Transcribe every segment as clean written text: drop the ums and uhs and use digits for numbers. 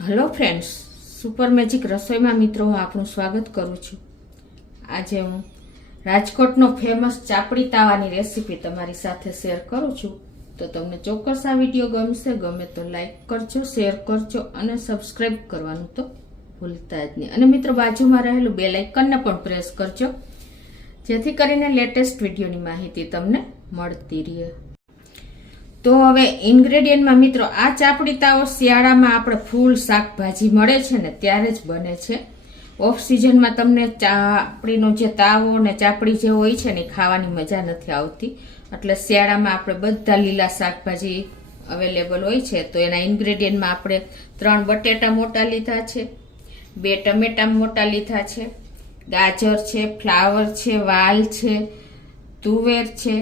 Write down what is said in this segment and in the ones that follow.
Hello friends, super magic રસોઈમાં મિત્રો હું આપનું સ્વાગત કરું છું. આજે હું રાજકોટનો ફેમસ ચાપડી તાવાની રેસીપી તમારી સાથે શેર કરું છું. તો તમને ચોક્કસ આ વિડીયો ગમશે. ગમે તો લાઈક કરજો, શેર કરજો અને સબસ્ક્રાઈબ કરવાનું તો ભૂલતા જ નહીં. અને મિત્રો બાજુમાં રહેલું બેલ આઇકનને પણ પ્રેસ કરજો, જેથી કરીને લેટેસ્ટ વિડીયોની માહિતી તમને મળતી રહે. તો હવે ઇન્ગ્રેડિયન્ટમાં મિત્રો, આ ચાપડી તાવો શિયાળામાં આપણે ફૂલ શાકભાજી મળે છે ને ત્યારે જ બને છે. ઓફ સિઝનમાં તમને ચાપડીનો જે તાવો ને ચાપડી જે હોય છે ને ખાવાની મજા નથી આવતી. એટલે શિયાળામાં આપણે બધા લીલા શાકભાજી અવેલેબલ હોય છે. તો એના ઇન્ગ્રેડિયન્ટમાં આપણે 3 બટેટા મોટા લીધા છે, 2 ટમેટા મોટા લીધા છે, ગાજર છે, ફ્લાવર છે, વાલ છે, તુવેર છે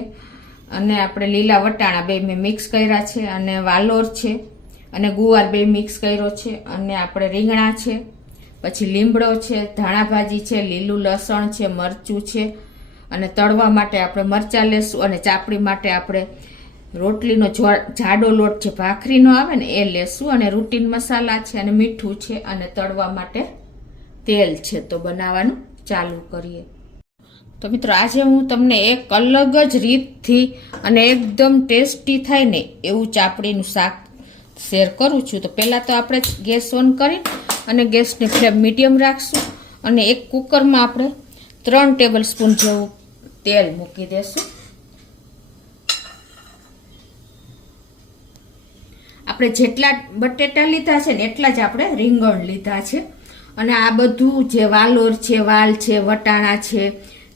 અને આપણે લીલા વટાણા 2 મેં મિક્સ કર્યા છે, અને વાલોર છે અને ગુવાર 2 મિક્સ કર્યો છે, અને આપણે રીંગણા છે, પછી લીમડો છે, ધાણા ભાજી છે, લીલું લસણ છે, મરચું છે, અને તળવા માટે આપણે મરચાં લેશું, અને ચાપડી માટે આપણે રોટલીનો જાડો લોટ છે, ભાખરીનો આવે ને એ લેશું, અને રૂટીન મસાલા છે, અને મીઠું છે, અને તળવા માટે તેલ છે. તો બનાવવાનું ચાલુ કરીએ. તો મિત્રો, આજે હું તમને એક અલગ જ રીતથી અને એકદમ ટેસ્ટી થાય ને એવું ચાપડીનું શાક શેર કરું છું. તો પહેલાં તો આપણે ગેસ ઓન કરી અને ગેસની ફ્લેમ મીડિયમ રાખશું, અને એક કુકરમાં આપણે 3 ટેબલ સ્પૂન જેવું તેલ મૂકી દેશું. આપણે જેટલા બટેટા લીધા છે ને એટલા જ આપણે રીંગણ લીધા છે, અને આ બધું જે વાલોર છે, વાલ છે, વટાણા છે,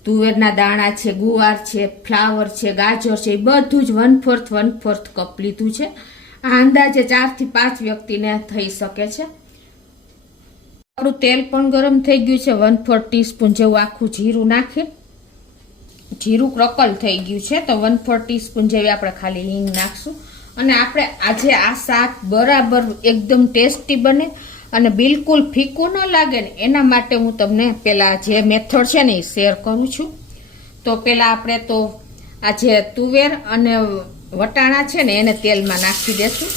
તુવેરના દાણા છે, ગુવાર છે, ફ્લાવર છે, ગાજર છે, એ બધું જ 1/4 કપ લીધું છે. આ અંદાજે 4 થી 5 વ્યક્તિને થઈ શકે છે. આપણું તેલ પણ ગરમ થઈ ગયું છે. 1/4 ટીસ્પૂન જેવું આખું જીરું નાખી, જીરું ક્રકલ થઈ ગયું છે. તો 1/4 ટીસ્પૂન જેવી આપણે ખાલી હિંગ નાખશું. અને આપણે આજે આ શાક બરાબર એકદમ ટેસ્ટી બને અને બિલકુલ ફીકું ન લાગે ને એના માટે હું તમને પેલા જે મેથડ છે ને એ શેર કરું છું. તો પેલા આપણે તો આ જે તુવેર અને વટાણા છે ને એને તેલમાં નાખી દેશું.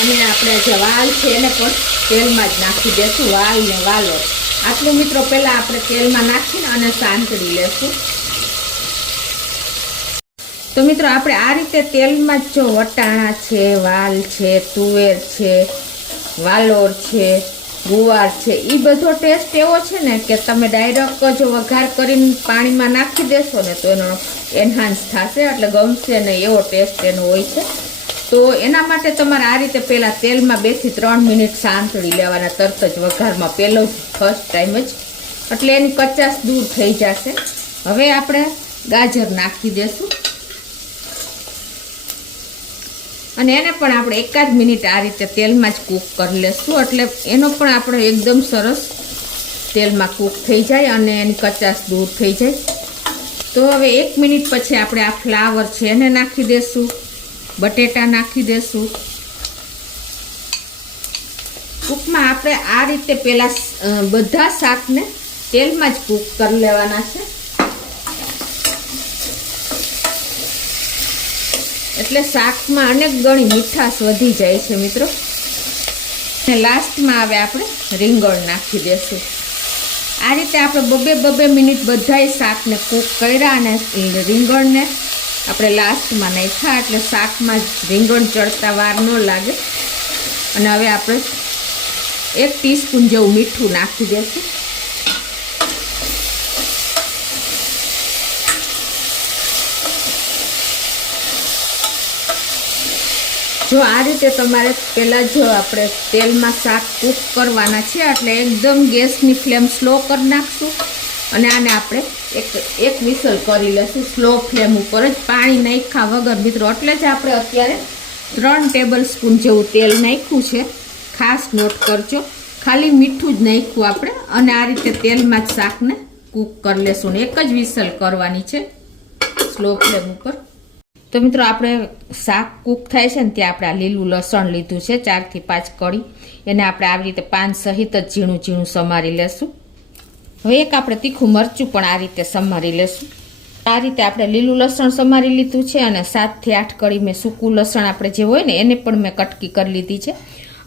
અને આપણે જે વાલ છે એને પણ તેલમાં જ નાખી દેશું, વાલ ને વાલો. આટલું મિત્રો પેલા આપણે તેલમાં નાખીને અને સાંતળી લેશું. તો મિત્રો, આપણે આ રીતે તેલમાં જ જો વટાણા છે, વાલ છે, તુવેર છે, વાલોર છે, ગુવાર છે, એ બધો ટેસ્ટ એવો છે ને કે તમે ડાયરેક્ટ જો વઘાર કરીને પાણીમાં નાખી દેશો ને તો એનો એન્હાન્સ થશે, એટલે ગમશે નહીં એવો ટેસ્ટ એનો હોય છે. તો એના માટે તમારે આ રીતે પહેલાં તેલમાં 2 થી 3 મિનિટ સાંતળી લેવાના, તરત જ વઘારમાં, પહેલો જ ફર્સ્ટ ટાઈમ જ, એટલે એની કચાશ દૂર થઈ જશે. હવે આપણે ગાજર નાખી દેશું, અને એને પણ આપણે 1 મિનિટ આ રીતે તેલમાં જ કૂક કરી લેશું, એટલે એનો પણ આપણે એકદમ સરસ તેલમાં કૂક થઈ જાય અને એની કચાશ દૂર થઈ જાય. તો હવે 1 મિનિટ પછી આપણે આ ફ્લાવર છે એને નાખી દેશું, બટેટા નાખી દેશું. કૂકમાં આપણે આ રીતે પહેલાં બધા શાકને તેલમાં જ કૂક કરી લેવાના છે, એટલે શાકમાં અનેક ગણી મીઠાશ વધી જાય છે મિત્રો. અને લાસ્ટમાં હવે આપણે રીંગણ નાખી દેશું. આ રીતે આપણે 2 મિનિટ બધાય શાકને કૂક કર્યા, અને રીંગણને આપણે લાસ્ટમાં નાખ્યા, એટલે શાકમાં રીંગણ ચડતા વાર ન લાગે. અને હવે આપણે 1 ટીસ્પૂન જેવું મીઠું નાખી દેશું. જો આ રીતે તમારે પહેલાં જો આપણે તેલમાં શાક કૂક કરવાના છે, એટલે એકદમ ગેસની ફ્લેમ સ્લો કરી નાખશું, અને આને આપણે એક વિસલ કરી લેશું સ્લો ફ્લેમ ઉપર જ, પાણી નાખ્યા વગર મિત્રો. એટલે જ આપણે અત્યારે 3 ટેબલ સ્પૂન જેવું તેલ નાખ્યું છે. ખાસ નોટ કરજો, ખાલી મીઠું જ નાખ્યું આપણે, અને આ રીતે તેલમાં જ શાકને કૂક કરી લેશું. ને એક જ વિસલ કરવાની છે સ્લો ફ્લેમ ઉપર. તો મિત્રો, આપણે શાક કૂક થાય છે ને ત્યાં આપણે આ લીલું લસણ લીધું છે 4 થી 5 કળી, એને આપણે આવી રીતે પાન સહિત જ ઝીણું ઝીણું સમારી લેશું. હવે એક આપણે તીખું મરચું પણ આ રીતે સમારી લેશું. આ રીતે આપણે લીલું લસણ સમારી લીધું છે અને 7 થી 8 કળી મેં સૂકું લસણ આપણે જે હોય ને એને પણ મેં કટકી કરી લીધી છે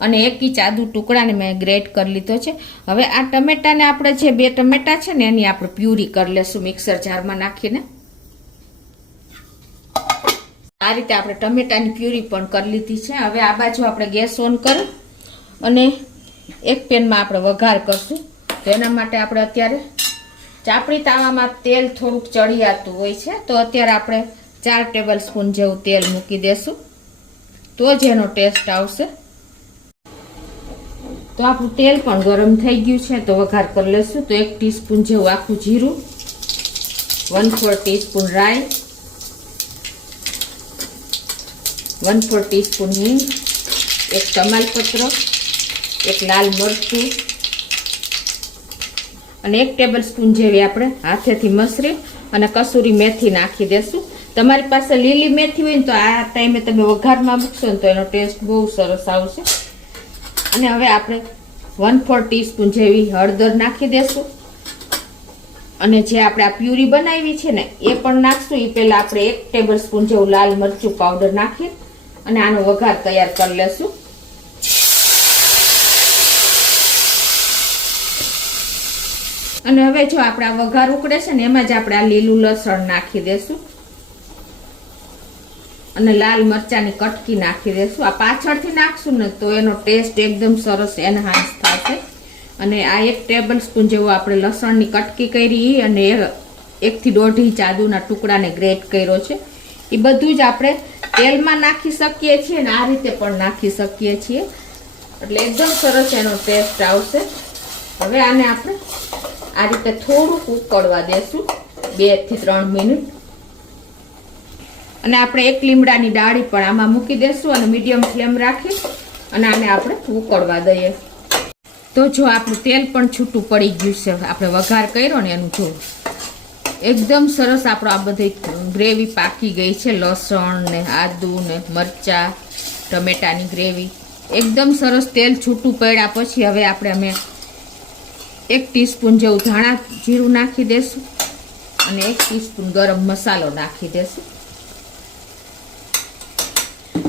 અને 1 ઇંચ આદુ ટુકડાને મેં ગ્રેટ કરી લીધો છે. હવે આ ટમેટાને આપણે જે 2 ટમેટા છે ને એની આપણે પ્યુરી કરી લેશું મિક્સર જારમાં નાખીને. આ રીતે આપણે ટમેટાની પ્યુરી પણ કરી લીધી છે. હવે આ બાજુ આપણે ગેસ ઓન કરી અને એક પેનમાં આપણે વઘાર કરશું. તો એના માટે આપણે અત્યારે ચાપડી તાવામાં તેલ થોડુંક ચડિયાતું હોય છે તો અત્યારે આપણે 4 ટેબલ સ્પૂન જેવું તેલ મૂકી દેશું તો જ એનો ટેસ્ટ આવશે. તો આપણું તેલ પણ ગરમ થઈ ગયું છે તો વઘાર કરી લેશું. તો 1 ટીસ્પૂન જેવું આખું જીરું, 1/4 ટીસ્પૂન રાઈ, 1/4 ટીસ્પૂન હિંગ, 1 તમાલપત્ર, 1 લાલ મરચું અને 1 ટેબલ સ્પૂન જેવી આપણે હાથેથી મસરી અને કસૂરી મેથી નાખી દેશું. તમારી પાસે લીલી મેથી હોય ને તો આ ટાઈમે તમે વઘારમાં મૂકશો ને તો એનો ટેસ્ટ બહુ સરસ આવશે. અને હવે આપણે 1/4 ટીસ્પૂન જેવી હળદર નાખી દેશું અને જે આપણે આ પ્યુરી બનાવી છે ને એ પણ નાખશું. એ પહેલા આપણે 1 ટેબલ સ્પૂન જેવું લાલ મરચું પાવડર નાખી અને આનો વઘાર તૈયાર કરી લેશું. અને હવે જો આપણે આ વઘાર ઉકળે છે ને એમાં જ આપણે આ લીલું લસણ નાખી દેશું અને લાલ મરચાની કટકી નાખી દેશું. આ પાછળથી નાખશું ને તો એનો ટેસ્ટ એકદમ સરસ એનહાન્સ થશે. અને આ 1 ટેબલ સ્પૂન જેવું આપણે લસણની કટકી કરી અને 1 થી 1.5 ઇંચ આદુના ટુકડાને ગ્રેટ કર્યો છે. એ બધું જ આપણે તેલમાં નાખી શકીએ છીએ અને આ રીતે પણ નાખી શકીએ છીએ એટલે એકદમ સરસ એનો ટેસ્ટ આવશે. હવે આને આપણે આ રીતે થોડુંક ઉકળવા દેશું 2 થી 3 મિનિટ અને આપણે 1 લીમડાની ડાળી પણ આમાં મૂકી દેશું અને મીડિયમ ફ્લેમ રાખી અને આને આપણે ઉકળવા દઈએ. તો જો આપણું તેલ પણ છૂટું પડી ગયું છે આપણે વઘાર કર્યો ને એનું જો એકદમ સરસ આપણો આ બધી ગ્રેવી પાકી ગઈ છે. લસણ ને આદુ ને મરચા ટમેટાની ગ્રેવી એકદમ સરસ તેલ છૂટું પડ્યા પછી હવે આપણે 1 ટીસ્પૂન જેવું ધાણા જીરું નાખી દેશું અને 1 ટીસ્પૂન ગરમ મસાલો નાખી દેશું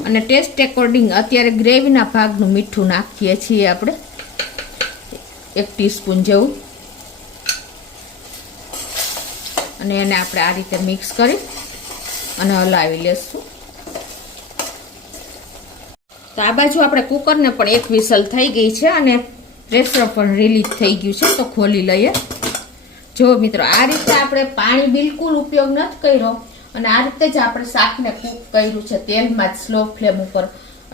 અને ટેસ્ટ એકોર્ડિંગ અત્યારે ગ્રેવીના ભાગનું મીઠું નાખીએ છીએ આપણે 1 ટીસ્પૂન જેવું અને એને આપણે આ રીતે મિક્સ કરી અને હલાવી લેશું. તો આ બાજુ આપણે કુકરને પણ 1 વિસલ થઈ ગઈ છે અને પ્રેશર પણ રિલીઝ થઈ ગયું છે તો ખોલી લઈએ. જો મિત્રો આ રીતે આપણે પાણી બિલકુલ ઉપયોગ નથી કર્યો અને આ રીતે જ આપણે શાકને કૂક કર્યું છે તેલમાં જ સ્લો ફ્લેમ ઉપર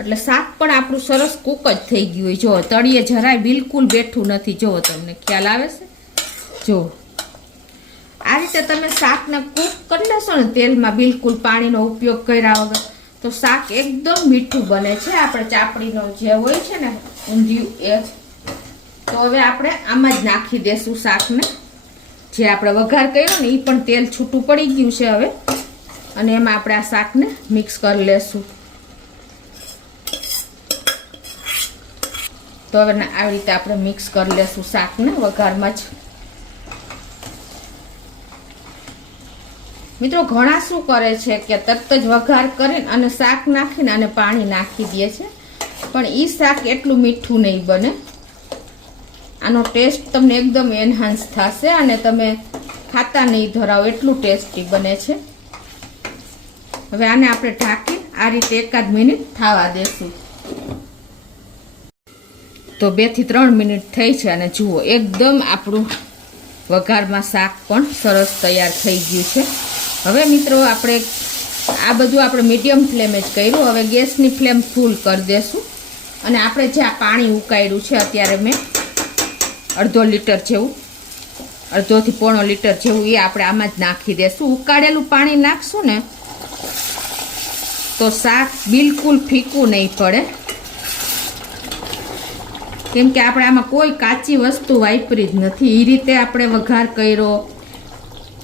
એટલે શાક પણ આપણું સરસ કૂક જ થઈ ગયું હોય. જો તળિયે જરાય બિલકુલ બેઠું નથી. જો તમને ખ્યાલ આવે છે. જો આ રીતે તમે શાકને કૂક કરી લેશો ને તેલમાં બિલકુલ પાણીનો ઉપયોગ કર્યા વગર તો શાક એકદમ મીઠું બને છે. આપણે ચાપડીનો જે હોય છે ને ઊંધિયું એ તો હવે આપણે આમાં જ નાખી દેશું શાકને જે આપણે વઘાર કર્યો ને એ પણ તેલ છૂટું પડી ગયું છે હવે અને એમાં આપણે આ શાકને મિક્સ કરી લેશું. તો હવે આવી રીતે આપણે મિક્સ કરી લેશું શાકને વઘારમાં જ. મિત્રો ઘણા શું કરે છે કે તરત જ વઘાર કરીને અને શાક નાખીને અને પાણી નાખી દે છે પણ એ શાક એટલું મીઠું નહીં બને. આનો ટેસ્ટ તમને એકદમ એનહાન્સ થશે અને તમે ખાતા નહીં ધરાવો એટલું ટેસ્ટી બને છે. હવે આને આપણે ઢાંકી આ રીતે 1 મિનિટ થવા દેશું. તો 2 થી 3 મિનિટ થઈ છે અને જુઓ એકદમ આપણું વઘારમાં શાક પણ સરસ તૈયાર થઈ ગયું છે. હવે મિત્રો આપણે આ બધું આપણે મીડિયમ ફ્લેમે જ કર્યું. હવે ગેસની ફ્લેમ ફૂલ કરી દેશું અને આપણે જે આ પાણી ઉકાળ્યું છે અત્યારે મેં અડધો લીટર જેવું 1.5 થી 1.5 લીટર જેવું એ આપણે આમાં જ નાખી દેશું. ઉકાળેલું પાણી નાખશું ને તો શાક બિલકુલ ફીકું નહીં પડે કેમ કે આપણે આમાં કોઈ કાચી વસ્તુ વાપરી જ નથી. એ રીતે આપણે વઘાર કર્યો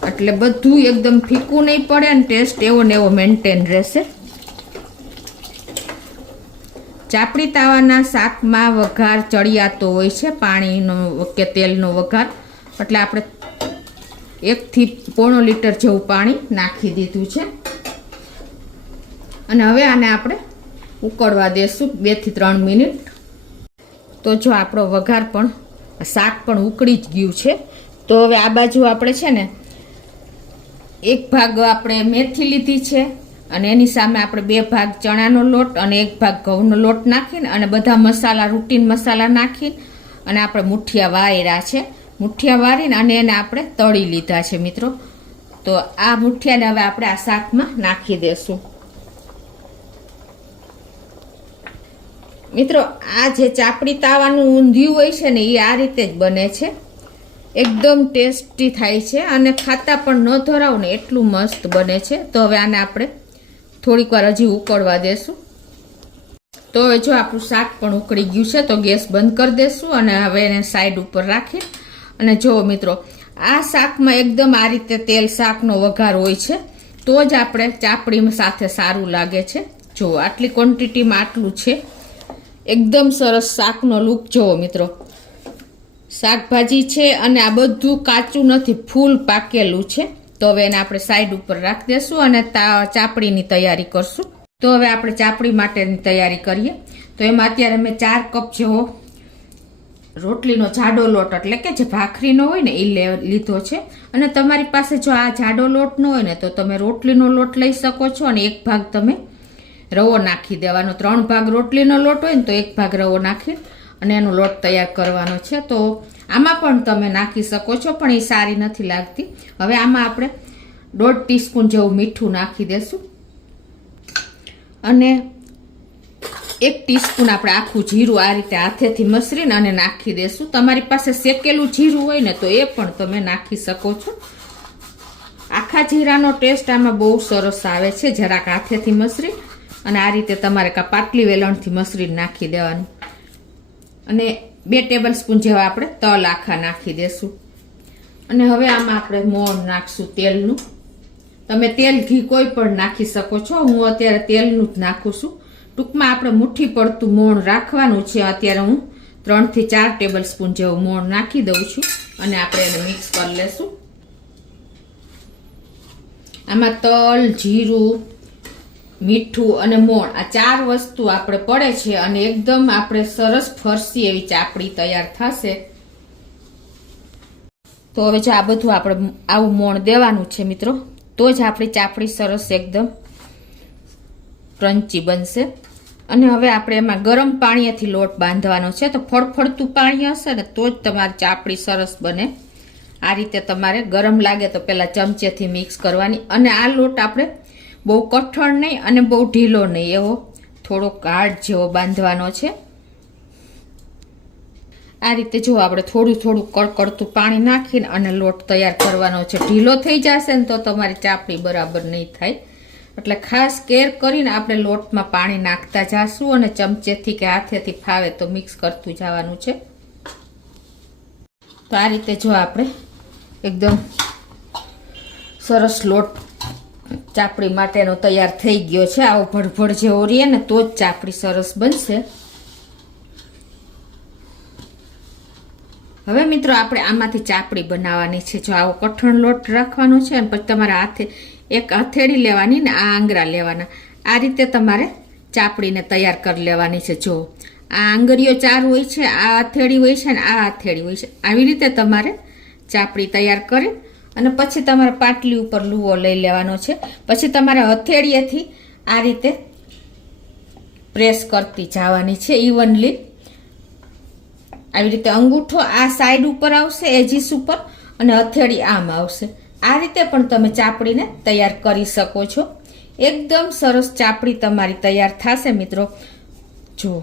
એટલે બધું એકદમ ફીકું નહીં પડે અને ટેસ્ટ એવો ને એવો મેન્ટેન રહેશે. ચાપડી તાવાના શાકમાં વઘાર ચડિયાતો હોય છે પાણીનો કે તેલનો વઘાર એટલે આપણે 1 થી 1.5 લીટર જેવું પાણી નાખી દીધું છે અને હવે આને આપણે ઉકળવા દેશું 2 થી 3 મિનિટ. તો જો આપણો વઘાર પણ શાક પણ ઉકળી જ ગયું છે. તો હવે આ બાજુ આપણે છે ને 1 ભાગ આપણે મેથી લીધી છે અને એની સામે આપણે 2 ભાગ ચણાનો લોટ અને 1 ભાગ ઘઉંનો લોટ નાખીને અને બધા મસાલા રૂટીન મસાલા નાખીને અને આપણે મુઠિયા વાળ્યા છે. મુઠિયા વાળીને અને એને આપણે તળી લીધા છે મિત્રો. તો આ મુઠિયાને હવે આપણે આ શાકમાં નાખી દેશું. મિત્રો આ જે ચાપડી તાવાનું ઊંધિયું હોય છે ને એ આ રીતે જ બને છે. એકદમ ટેસ્ટી થાય છે અને ખાતા પણ ન ધરાવ ને એટલું મસ્ત બને છે. તો હવે આને આપણે થોડીક વાર હજી ઉકળવા દેશું. તો હવે જો આપણું શાક પણ ઉકળી ગયું છે તો ગેસ બંધ કરી દેશું અને હવે એને સાઈડ ઉપર રાખી અને જો મિત્રો આ શાકમાં એકદમ આ રીતે તેલ શાકનો વઘાર હોય છે તો જ આપણે ચાપડી સાથે સારું લાગે છે. જો આટલી ક્વોન્ટિટીમાં આટલું છે. એકદમ સરસ શાકનો લુક જોવો મિત્રો. શાકભાજી છે અને આ બધું કાચું નથી, ફૂલ પાકેલું છે. તો હવે એને આપણે સાઈડ ઉપર રાખી દેશું અને ચાપડીની તૈયારી કરશું. તો હવે આપણે ચાપડી માટેની તૈયારી કરીએ. તો એમાં અત્યારે મેં 4 કપ જેવો રોટલીનો જાડો લોટ એટલે કે જે ભાખરીનો હોય ને એ લીધો છે. અને તમારી પાસે જો આ જાડો લોટ ન હોય ને તો તમે રોટલીનો લોટ લઈ શકો છો અને 1 ભાગ તમે રવો નાખી દેવાનો. 3 ભાગ રોટલીનો લોટ હોય ને તો 1 ભાગ રવો નાખી અને એનો લોટ તૈયાર કરવાનો છે. તો આમાં પણ તમે નાખી શકો છો પણ એ સારી નથી લાગતી. હવે આમાં આપણે 1.5 ટીસ્પૂન જેવું મીઠું નાખી દેશું અને 1 ટીસ્પૂન આપણે આખું જીરું આ રીતે હાથેથી મસરીને અને નાખી દેશું. તમારી પાસે શેકેલું જીરું હોય ને તો એ પણ તમે નાખી શકો છો. આખા જીરાનો ટેસ્ટ આમાં બહુ સરસ આવે છે. જરાક હાથેથી મસરી અને આ રીતે તમારે કાં પાટલી વેલણથી મસરીને નાખી દેવાનું અને 2 ટેબલ સ્પૂન જેવા આપણે તલ આખા નાખી દેશું. અને હવે આમાં આપણે મોણ નાખશું તેલનું. તમે તેલ ઘી કોઈ પણ નાખી શકો છો. હું અત્યારે તેલનું જ નાખું છું. ટૂંકમાં આપણે મુઠ્ઠી પડતું મોણ રાખવાનું છે. અત્યારે હું 3 થી 4 ટેબલ સ્પૂન જેવું મોણ નાખી દઉં છું અને આપણે એને મિક્સ કરી લેશું. આમાં તલ, જીરું, મીઠું અને મોણ આ 4 વસ્તુ આપણે પડે છે અને એકદમ આપણે સરસ ફરસી એવી ચાપડી તૈયાર થશે. તો હવે જો આ બધું આપણે આવું મોણ દેવાનું છે મિત્રો, તો જ આપણી ચાપડી સરસ એકદમ ક્રન્ચી બનશે. અને હવે આપણે એમાં ગરમ પાણીથી લોટ બાંધવાનો છે. તો ફળફળતું પાણી હશે ને તો જ તમારી ચાપડી સરસ બને. આ રીતે તમારે ગરમ લાગે તો પહેલાં ચમચેથી મિક્સ કરવાની. અને આ લોટ આપણે બહુ કઠણ નહીં અને બહુ ઢીલો નહીં, એવો થોડોક હાર્ડ જેવો બાંધવાનો છે. આ રીતે જો આપણે થોડું થોડું કડકડતું પાણી નાખીને અને લોટ તૈયાર કરવાનો છે. ઢીલો થઈ જશે ને તો તમારી ચાપડી બરાબર નહીં થાય. એટલે ખાસ કેર કરીને આપણે લોટમાં પાણી નાખતા જાશું અને ચમચેથી કે હાથેથી ફાવે તો મિક્સ કરતું જવાનું છે. તો આ રીતે જો આપણે એકદમ સરસ લોટ ચાપડી માટેનો તૈયાર થઈ ગયો છે. આવો ભડભડ જેવો રહે ને તો જ ચાપડી સરસ બનશે. હવે મિત્રો આપણે આમાંથી ચાપડી બનાવવાની છે. જો આવો કઠણ લોટ રાખવાનો છે અને પછી તમારા હાથે એક હથેળી લેવાની ને આ આંગળા લેવાના. આ રીતે તમારે ચાપડીને તૈયાર કરી લેવાની છે. જો આ આંગળીઓ 4 હોય છે, આ હથેળી હોય છે ને આ હથેળી હોય છે. આવી રીતે તમારે ચાપડી તૈયાર કરી અને પછી તમારે પાટલી ઉપર લુવો લઈ લેવાનો છે. પછી તમારે હથેળીએથી આ રીતે પ્રેસ કરતી જવાની છે ઇવનલી. આવી રીતે અંગૂઠો આ સાઈડ ઉપર આવશે એજીસ ઉપર અને હથેળી આમ આવશે. આ રીતે પણ તમે ચાપડીને તૈયાર કરી શકો છો. એકદમ સરસ ચાપડી તમારી તૈયાર થશે મિત્રો. જુઓ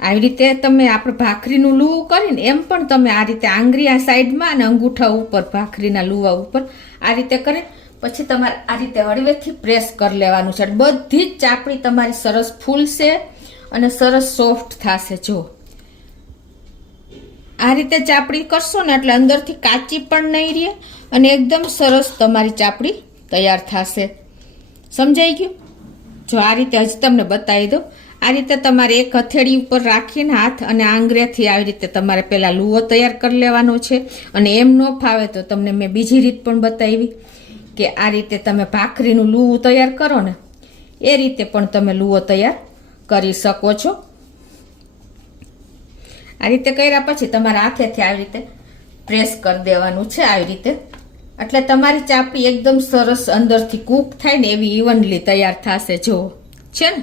આવી રીતે તમે આપણે ભાખરીનું લુવું કરીને એમ પણ તમે આ રીતે આંગળી આ સાઈડમાં અને અંગૂઠા ઉપર ભાખરીના લુવા ઉપર આ રીતે કરી પછી તમારે આ રીતે હળવેથી પ્રેસ કરી લેવાનું છે. બધી જ ચાપડી તમારી સરસ ફૂલશે અને સરસ સોફ્ટ થશે. જો આ રીતે ચાપડી કરશો ને એટલે અંદરથી કાચી પણ નહીં રહે અને એકદમ સરસ તમારી ચાપડી તૈયાર થશે. સમજાઈ ગયું? જો આ રીતે હજી તમને બતાવી દો. આ રીતે તમારે એક હથેળી ઉપર રાખીને હાથ અને આંગળીથી આવી રીતે તમારે પહેલા લુવો તૈયાર કરી લેવાનો છે. અને એમ ન ફાવે તો તમને મેં બીજી રીત પણ બતાવી કે આ રીતે તમે ભાખરીનું લુવું તૈયાર કરો ને એ રીતે પણ તમે લુવો તૈયાર કરી શકો છો. આ રીતે કર્યા પછી તમારા હાથેથી આવી રીતે પ્રેસ કરી દેવાનું છે આવી રીતે, એટલે તમારી ચાપડી એકદમ સરસ અંદરથી કૂક થાય ને એવી ઇવનલી તૈયાર થશે. જો છે ને.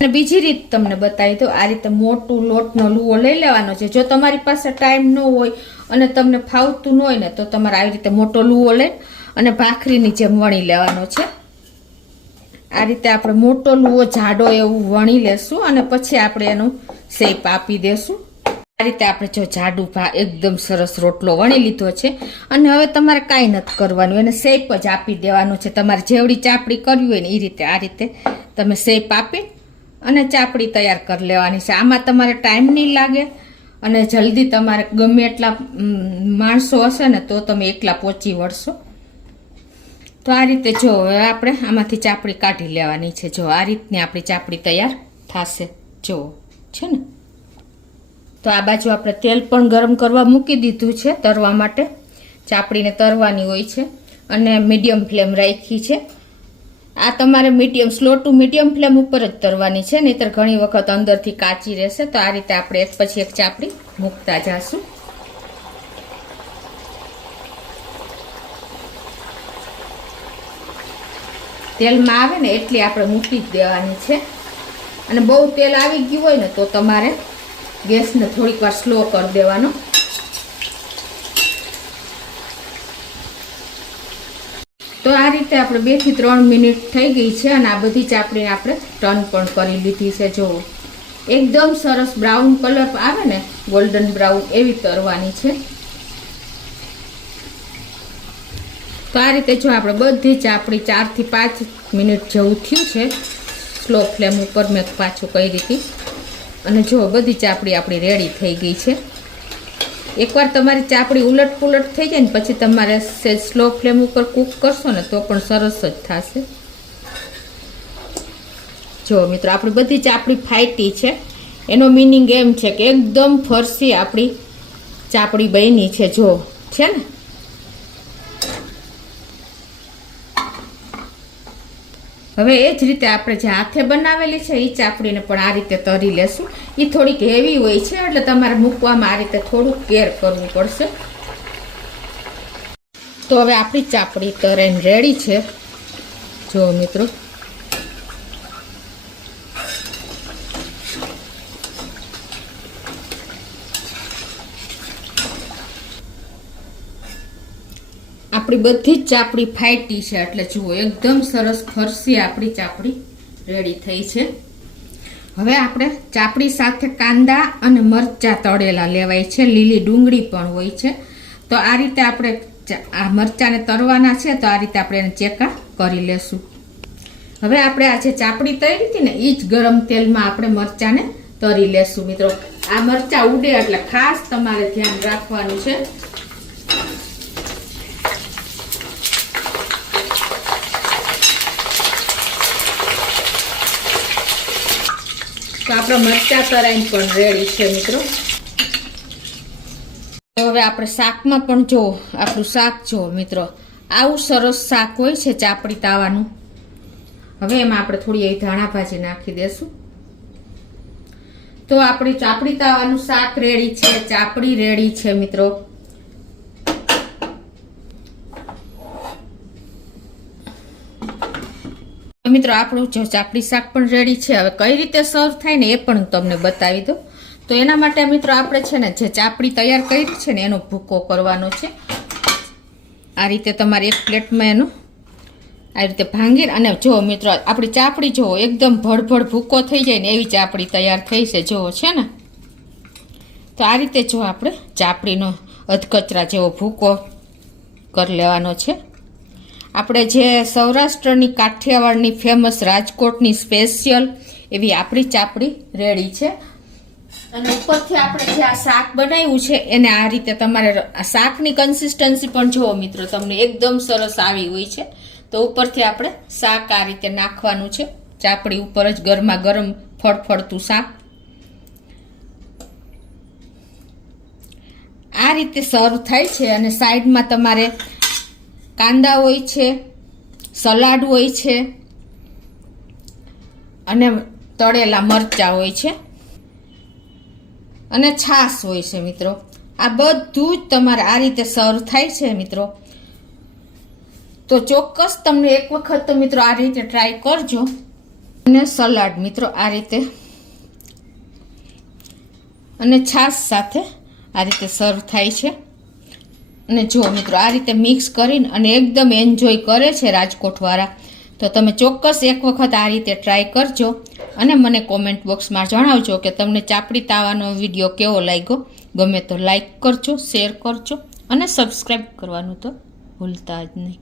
અને બીજી રીત તમને બતાવી દો. આ રીતે મોટું લોટનો લુવો લઈ લેવાનો છે. જો તમારી પાસે ટાઈમ ન હોય અને તમને ફાવતું ન હોય ને તો તમારે આવી રીતે મોટો લુવો લઈ અને ભાખરીની જેમ વણી લેવાનો છે. આ રીતે આપણે મોટો લુવો જાડો એવું વણી લેશું અને પછી આપણે એનું શેપ આપી દેશું. આ રીતે આપણે જો જાડું એકદમ સરસ રોટલો વણી લીધો છે અને હવે તમારે કાંઈ નથી કરવાનું, એને શેપ જ આપી દેવાનું છે. તમારે જેવડી ચાપડી કરવી હોય ને એ રીતે આ રીતે તમે શેપ આપી અને ચાપડી તૈયાર કરી લેવાની છે. આમાં તમારે ટાઈમ નહીં લાગે અને જલ્દી તમારે ગમે એટલા માણસો હશે ને તો તમે એકલા પહોંચી વળશો. તો આ રીતે જો હવે આપણે આમાંથી ચાપડી કાઢી લેવાની છે. જો આ રીતની આપણી ચાપડી તૈયાર થશે. જો છે ને. તો આ બાજુ આપણે તેલ પણ ગરમ કરવા મૂકી દીધું છે તરવા માટે. ચાપડીને તરવાની હોય છે અને મીડિયમ ફ્લેમ રાખી છે. આ તમારે સ્લો ટુ મીડિયમ ફ્લેમ ઉપર જ તરવાની છે, નહીંતર ઘણી વખત અંદરથી કાચી રહેશે. તો આ રીતે આપણે એક પછી એક ચાપડી મૂકતા જઈશું. તેલમાં આવે ને એટલી આપણે મૂકી જ દેવાની છે. અને બહુ તેલ આવી ગયું હોય ને તો તમારે ગેસને થોડીક વાર સ્લો કરી દેવાનો. તો આ રીતે આપણે 2 થી 3 મિનિટ થઈ ગઈ છે અને આ બધી ચાપડીને આપણે ટર્ન પણ કરી લીધી છે. જો એકદમ સરસ બ્રાઉન કલર આવે ને ગોલ્ડન બ્રાઉન એવી તરવાની છે. તો આ રીતે જો આપણે બધી ચાપડી 4 થી 5 મિનિટ જેવું થયું છે સ્લો ફ્લેમ ઉપર મેં પાછું કરી હતી. અને જો બધી ચાપડી આપણી રેડી થઈ ગઈ છે. એકવાર તમારી ચાપડી ઉલટ પુલટ થઈ જાય ને પછી તમારે સ્લો ફ્લેમ ઉપર કૂક કરશો ને તો પણ સરસ જ થશે. જો મિત્રો આપણી બધી ચાપડી ફાટી છે. એનો મિનિંગ એમ છે કે એકદમ ફરસી આપણી ચાપડી બની છે. જો છે ને. હવે એ જ રીતે આપણે જે હાથે બનાવેલી છે એ ચાપડીને પણ આ રીતે તરી લેશું. એ થોડીક હેવી હોય છે એટલે તમારે મૂકવામાં આ રીતે થોડુંક કેર કરવું પડશે. તો હવે આપણી ચાપડી તરીને રેડી છે. જો મિત્રો આપણી બધી જ ચાપડી ફાટી છે એટલે જુઓ એકદમ સરસ ફરસી આપણી ચાપડી રેડી થઈ છે. હવે આપણે ચાપડી સાથે કાંદા અને મરચાં તળેલા લેવાય છે. લીલી ડુંગળી પણ હોય છે. તો આ રીતે આપણે આ મરચાંને તરવાના છે. તો આ રીતે આપણે એને ચેકા કરી લેશું. હવે આપણે આ જે ચાપડી તળી હતી ને એ જ ગરમ તેલમાં આપણે મરચાંને તરી લેશું. મિત્રો આ મરચાં ઉડે એટલે ખાસ તમારે ધ્યાન રાખવાનું છે. તો આપણા મરચાં તરાઈને પણ રેડી છે મિત્રો. હવે આપણે શાકમાં પણ જો આપણું શાક જો મિત્રો આવું સરસ શાક હોય છે ચાપડી તાવાનું. હવે એમાં આપણે થોડી એવી ધાણા ભાજી નાખી દેશું. તો આપણી ચાપડી તાવાનું શાક રેડી છે. ચાપડી રેડી છે મિત્રો. મિત્રો આપણું જો ચાપડી શાક પણ રેડી છે. હવે કઈ રીતે સર્વ થાય ને એ પણ તમને બતાવી દો. તો એના માટે મિત્રો આપણે છે ને જે ચાપડી તૈયાર કરી છે ને એનો ભૂકો કરવાનો છે. આ રીતે તમારે એક પ્લેટમાં એનો આ રીતે ભાંગીને અને જો મિત્રો આપણી ચાપડી જો એકદમ ભડભડ ભૂકો થઈ જાય ને એવી ચાપડી તૈયાર થઈ છે. જો છે ને. તો આ રીતે જો આપણે ચાપડીનો અધકચરા જેવો ભૂકો કરી લેવાનો છે. આપણે જે સૌરાષ્ટ્રની કાઠિયાવાડની ફેમસ રાજકોટની સ્પેશિયલ એવી આપણી ચાપડી રેડી છે. અને ઉપરથી આપણે જે આ શાક બનાવ્યું છે એને આ રીતે તમારે આ શાકની કન્સિસ્ટન્સી પણ જુઓ મિત્રો તમને એકદમ સરસ આવી હોય છે. તો ઉપરથી આપણે શાક આ રીતે નાખવાનું છે. ચાપડી ઉપર જ ગરમા ગરમ ફળફળતું શાક. આ રીતે સર્વ થાય છે અને સાઈડમાં તમારે કાંદા હોય છે, સલાડ હોય છે અને તળેલા મરચાં હોય છે અને છાશ હોય છે મિત્રો. આ બધું જ તમારે આ રીતે સર્વ થાય છે મિત્રો. તો ચોક્કસ તમને એક વખત તો મિત્રો આ રીતે ટ્રાય કરજો. અને સલાડ મિત્રો આ રીતે અને છાશ સાથે આ રીતે સર્વ થાય છે. અને જો મિત્રો આ રીતે મિક્સ કરીને અને એકદમ એન્જોય કરે છે રાજકોટવાળા. તો તમે ચોક્કસ એક વખત આ રીતે ટ્રાય કરજો અને મને કોમેન્ટ બોક્સમાં જણાવજો કે તમને ચાપડી તાવાનો વિડીયો કેવો લાગ્યો. ગમે તો લાઈક કરજો, શેર કરજો અને સબસ્ક્રાઈબ કરવાનું તો ભૂલતા જ નહીં.